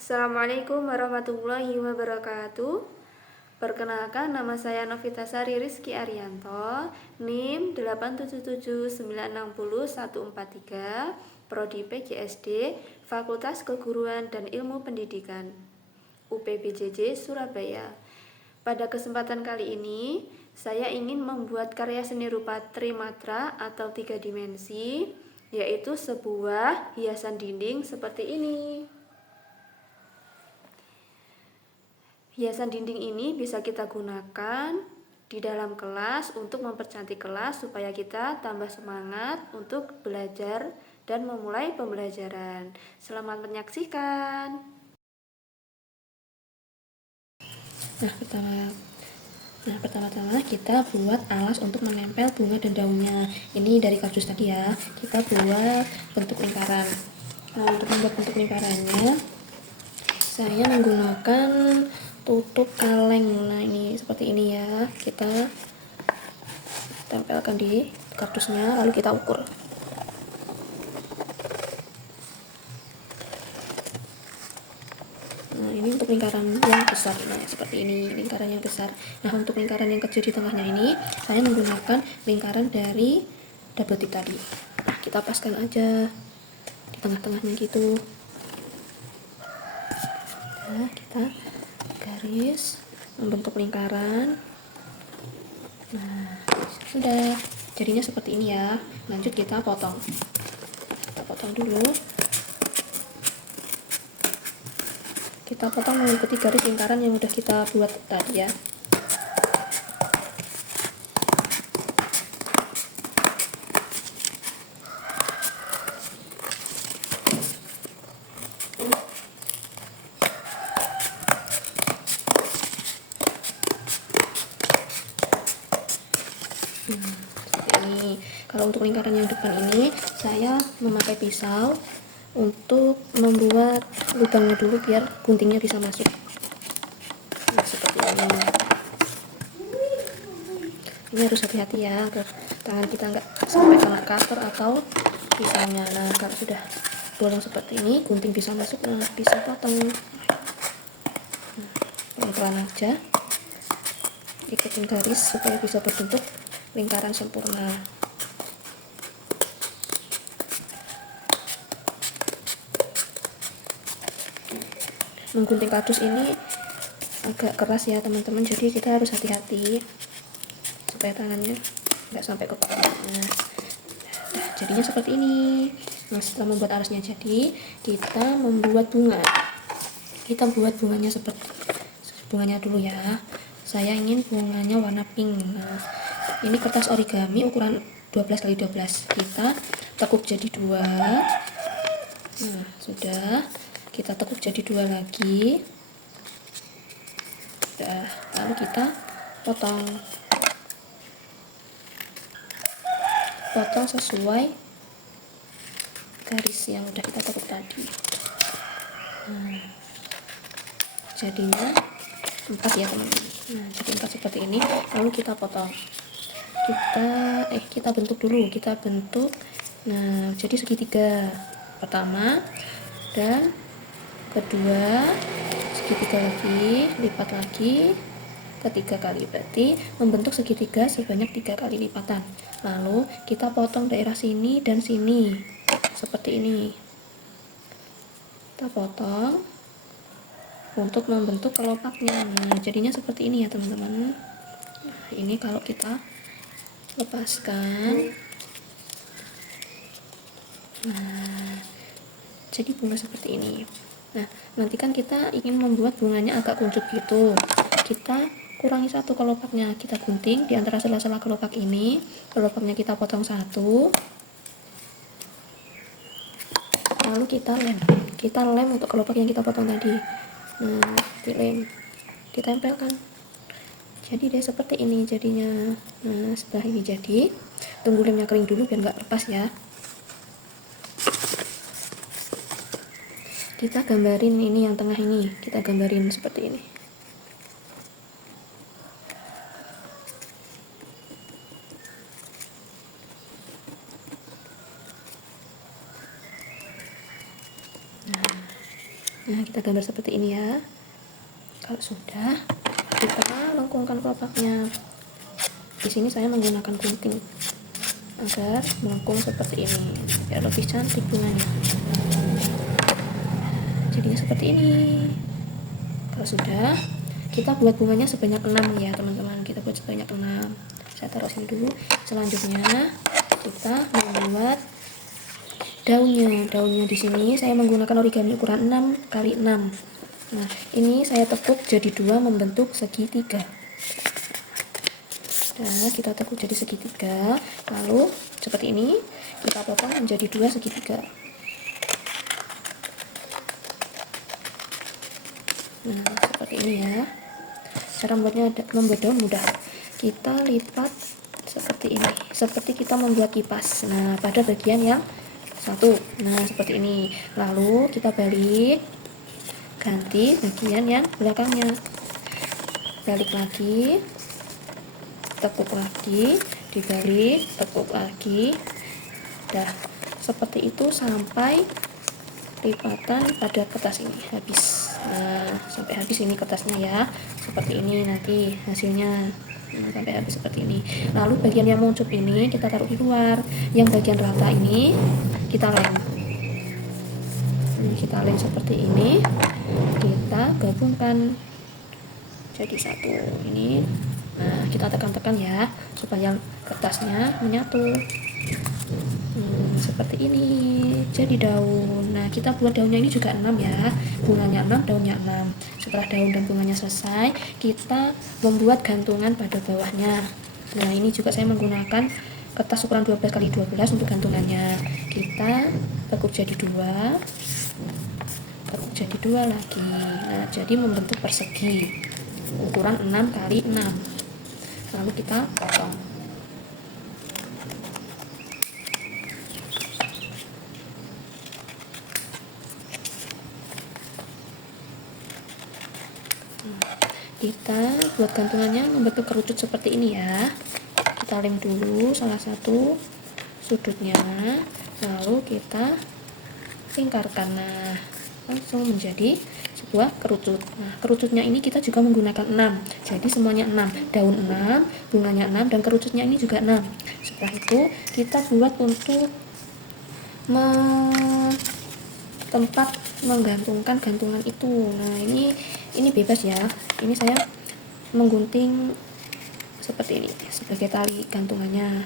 Assalamualaikum warahmatullahi wabarakatuh. Perkenalkan, nama saya Novita Sari Rizky Arianto, NIM 877960143, Prodi PGSD, Fakultas Keguruan dan Ilmu Pendidikan, UPBJJ Surabaya. Pada kesempatan kali ini, saya ingin membuat karya seni rupa trimatra atau 3 dimensi, yaitu sebuah hiasan dinding seperti ini. Hiasan dinding ini bisa kita gunakan di dalam kelas untuk mempercantik kelas supaya kita tambah semangat untuk belajar dan memulai pembelajaran. Selamat menyaksikan. Pertama-tama kita buat alas untuk menempel bunga dan daunnya. Ini dari kardus tadi ya. Kita buat bentuk lingkaran. Untuk membuat bentuk lingkarannya, saya menggunakan tutup kaleng. Nah, ini seperti ini ya. Kita tempelkan di kardusnya, lalu kita ukur. Nah, ini untuk lingkaran yang besar. Nah, seperti ini lingkaran yang besar. Nah, untuk lingkaran yang kecil di tengahnya ini, saya menggunakan lingkaran dari double tip tadi. Nah, kita paskan aja di tengah-tengahnya gitu. Nah, kita garis membentuk lingkaran. Nah, sudah jadinya seperti ini ya. Lanjut kita potong. Kita potong dulu. Kita potong mengikuti garis lingkaran yang udah kita buat tadi ya. Seperti ini. Kalau untuk lingkaran yang depan ini, saya memakai pisau untuk membuat lubangnya dulu biar guntingnya bisa masuk. Nah, seperti ini. Ini harus hati-hati ya, agar tangan kita nggak sampai kena cutter atau pisaunya. Nah, kalau sudah bolong seperti ini, gunting bisa masuk, nah bisa potong. Pelan-pelan aja, ikutin garis supaya bisa berbentuk lingkaran sempurna. Menggunting kardus ini agak keras ya teman-teman, jadi kita harus hati-hati supaya tangannya nggak sampai ke bawahnya. Nah, jadinya seperti ini. Nah, setelah membuat alasnya jadi, kita membuat bunga. Kita buat bunganya seperti bunganya dulu ya. Saya ingin bunganya warna pink. Nah, ini kertas origami ukuran 12x12. Kita tekuk jadi 2. Nah, sudah. Kita tekuk jadi 2 lagi. Sudah. Lalu kita potong sesuai garis yang udah kita tekuk tadi. Nah, jadinya 4 ya teman-teman. Nah, jadi 4 seperti ini. Lalu kita potong. Kita bentuk dulu. Kita bentuk. Nah, jadi segitiga pertama dan kedua, segitiga lagi, lipat lagi, ketiga kali, berarti membentuk segitiga sebanyak 3 kali lipatan. Lalu kita potong daerah sini dan sini seperti ini. Kita potong untuk membentuk kelopaknya. Nah, jadinya seperti ini ya teman-teman. Nah, ini kalau kita lepaskan, nah, jadi bunga seperti ini. Nah, nanti kan kita ingin membuat bunganya agak kuncup gitu. Kita kurangi 1 kelopaknya, kita gunting di antara sela-sela kelopak ini. Kelopaknya kita potong 1. Lalu kita lem untuk kelopak yang kita potong tadi. Nah, dilem, ditempelkan. Jadi deh seperti ini jadinya. Nah, setelah ini jadi, tunggu lemnya kering dulu biar nggak lepas ya. Kita gambarin ini yang tengah ini, kita gambarin seperti ini. Nah, kita gambar seperti ini ya. Kalau sudah, kita lengkungkan kelopaknya. Di sini saya menggunakan gunting agar melengkung seperti ini, biar lebih cantik bunganya. Jadinya seperti ini. Kalau sudah, kita buat bunganya sebanyak 6 ya teman-teman. Kita buat sebanyak 6. Saya taruh sini dulu. Selanjutnya kita membuat daunnya di sini saya menggunakan origami ukuran 6 x 6. Nah, ini saya tekuk jadi 2 membentuk segitiga. Nah, kita tekuk jadi segitiga, lalu seperti ini kita potong menjadi 2 segitiga. Nah, seperti ini ya. Cara membuat daun mudah. Kita lipat seperti ini, seperti kita membuat kipas. Nah, pada bagian yang satu, nah seperti ini. Lalu kita balik, ganti bagian yang belakangnya, balik lagi, tekuk lagi, dibalik, tekuk lagi. Dah seperti itu sampai lipatan pada kertas ini habis. Nah, sampai habis ini kertasnya ya, seperti ini nanti hasilnya. Nah, sampai habis seperti ini. Lalu bagian yang mencup ini kita taruh di luar, yang bagian rata ini kita lem. Ini kita lem seperti ini, kita gabungkan jadi satu ini. Nah, kita tekan-tekan ya supaya kertasnya menyatu. Seperti ini jadi daun. Nah, kita buat daunnya ini juga 6 ya, bunganya 6, daunnya 6. Setelah daun dan bunganya selesai, kita membuat gantungan pada bawahnya. Nah, ini juga saya menggunakan kertas ukuran 12 x 12 untuk gantungannya. Kita tekuk jadi 2, tekuk jadi 2 lagi. Nah, jadi membentuk persegi ukuran 6 x 6. Lalu kita potong. Kita buat gantungannya membentuk kerucut seperti ini ya. Kita lem dulu salah satu sudutnya, lalu kita lingkarkan. Nah, langsung menjadi sebuah kerucut. Nah, kerucutnya ini kita juga menggunakan 6, jadi semuanya 6, daun 6, bunganya 6, dan kerucutnya ini juga 6. Setelah itu kita buat untuk tempat menggantungkan gantungan itu. Nah, ini bebas ya. Ini saya menggunting seperti ini sebagai tali gantungannya.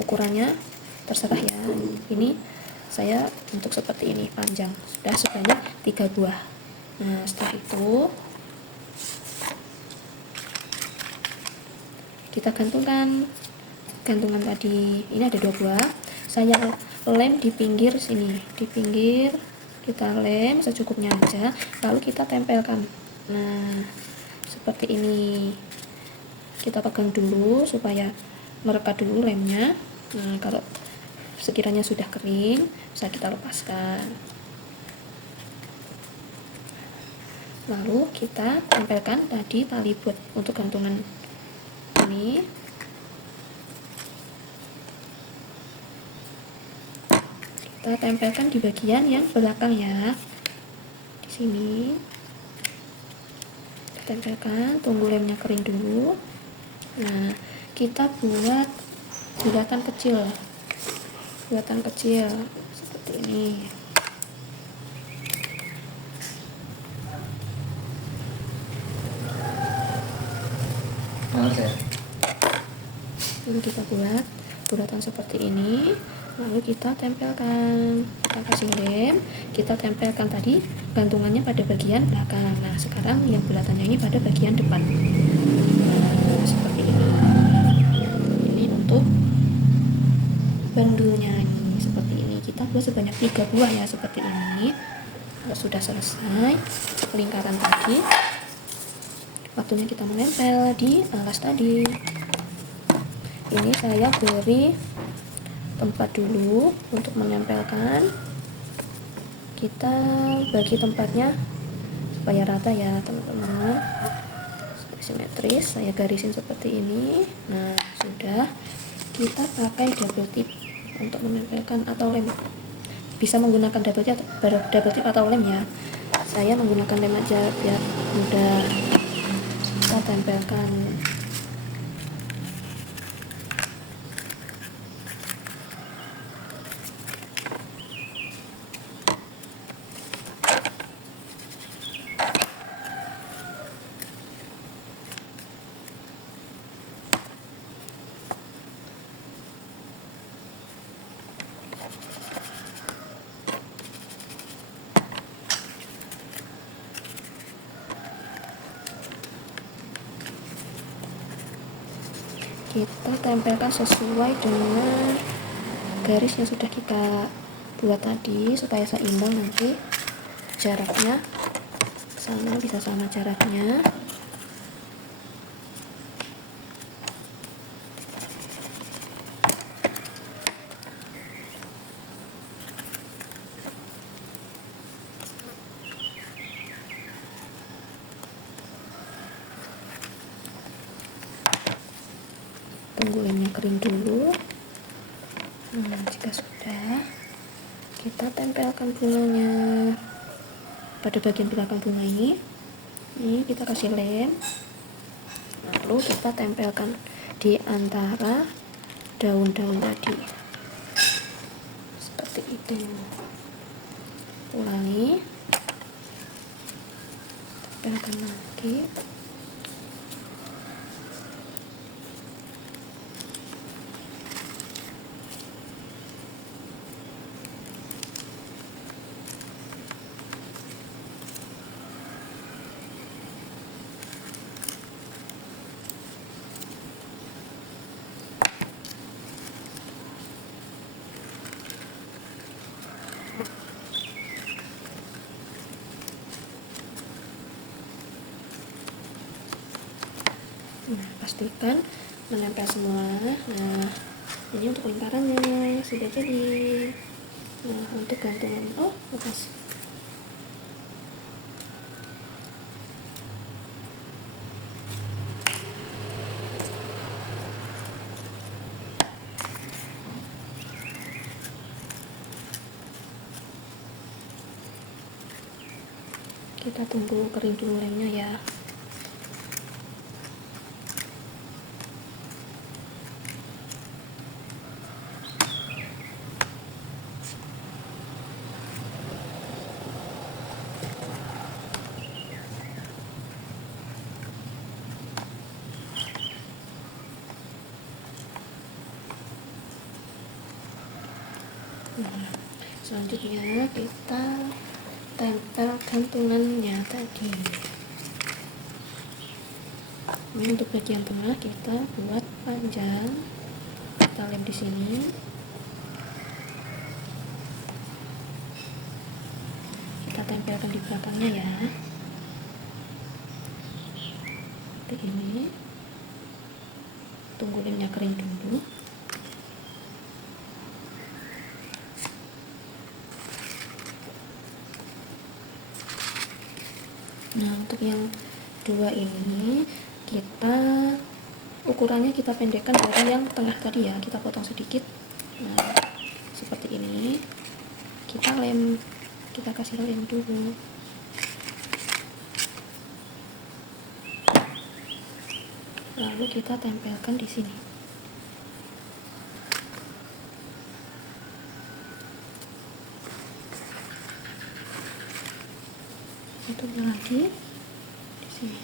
Ukurannya terserah ya. Ini saya bentuk seperti ini, panjang. Sudah sebanyak 3 buah. Nah, setelah itu kita gantungkan gantungan tadi. Ini ada 2 buah. Saya lem di pinggir sini, di pinggir kita lem secukupnya aja, lalu kita tempelkan. Nah, seperti ini. Kita pegang dulu supaya merekat dulu lemnya. Nah, kalau sekiranya sudah kering, bisa kita lepaskan. Lalu kita tempelkan tadi tali buat untuk gantungan ini. Kita tempelkan di bagian yang belakang ya, di sini. Kita tempelkan, tunggu lemnya kering dulu. Nah, kita buat bulatan kecil seperti ini. Lalu kita buat bulatan seperti ini, lalu kita tempelkan. Kita kasih lem, kita tempelkan tadi gantungannya pada bagian belakang. Nah, sekarang yang bulatannya ini pada bagian depan. Nah, seperti ini. Ini untuk bandulnya ini seperti ini. Kita buat sebanyak 3 buah ya, seperti ini. Kalau sudah selesai lingkaran tadi, waktunya kita menempel di alas tadi. Ini saya beri tempat dulu untuk menempelkan. Kita bagi tempatnya supaya rata ya teman-teman, simetris. Saya garisin seperti ini. Nah, sudah. Kita pakai double tip untuk menempelkan atau lem. Bisa menggunakan double tip atau lem ya. Saya menggunakan lem aja biar mudah. Kita tempelkan. Kita tempelkan sesuai dengan garis yang sudah kita buat tadi supaya seimbang nanti jaraknya sama, bisa sama jaraknya. Tunggu lemnya kering dulu. Nah, jika sudah, kita tempelkan bunganya pada bagian belakang bunga ini. Ini kita kasih lem, lalu kita tempelkan di antara daun-daun tadi seperti itu. Ulangi, tempelkan lagi. Nah, pastikan menempel semua. Nah, ini untuk lingkarannya sudah jadi. Nah, untuk gantungan, oh lepas. Kita tunggu kering dulu lemnya ya. Nah, selanjutnya kita tempel gantungannya tadi. Ini untuk bagian tengah kita buat panjang, kita lem di sini. Kita tempelkan di belakangnya ya, seperti ini. Tunggu lemnya kering dulu. Nah, untuk yang dua ini kita ukurannya kita pendekkan dari yang tengah tadi ya, kita potong sedikit. Nah, seperti ini. Kita lem, kita kasih lem dulu. Lalu kita tempelkan di sini. Satunya lagi di sini.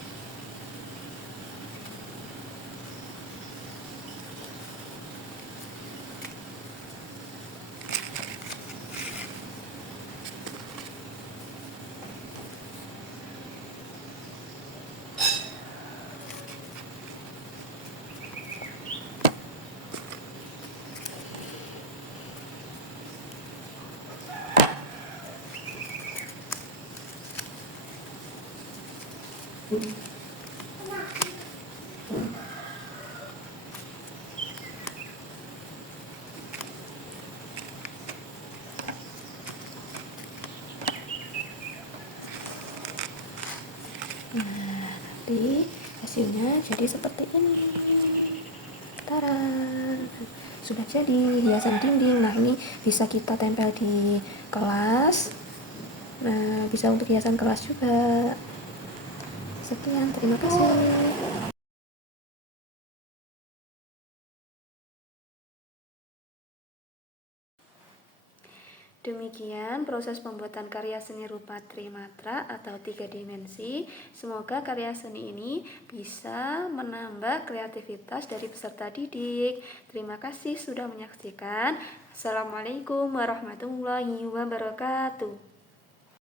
Nah, nanti hasilnya jadi seperti ini. Tara, sudah jadi hiasan dinding. Nah, ini bisa kita tempel di kelas Nah, bisa untuk hiasan kelas juga. Sekian, terima kasih. Demikian proses pembuatan karya seni rupa trimatra atau 3 dimensi. Semoga karya seni ini bisa menambah kreativitas dari peserta didik. Terima kasih sudah menyaksikan. Assalamualaikum warahmatullahi wabarakatuh.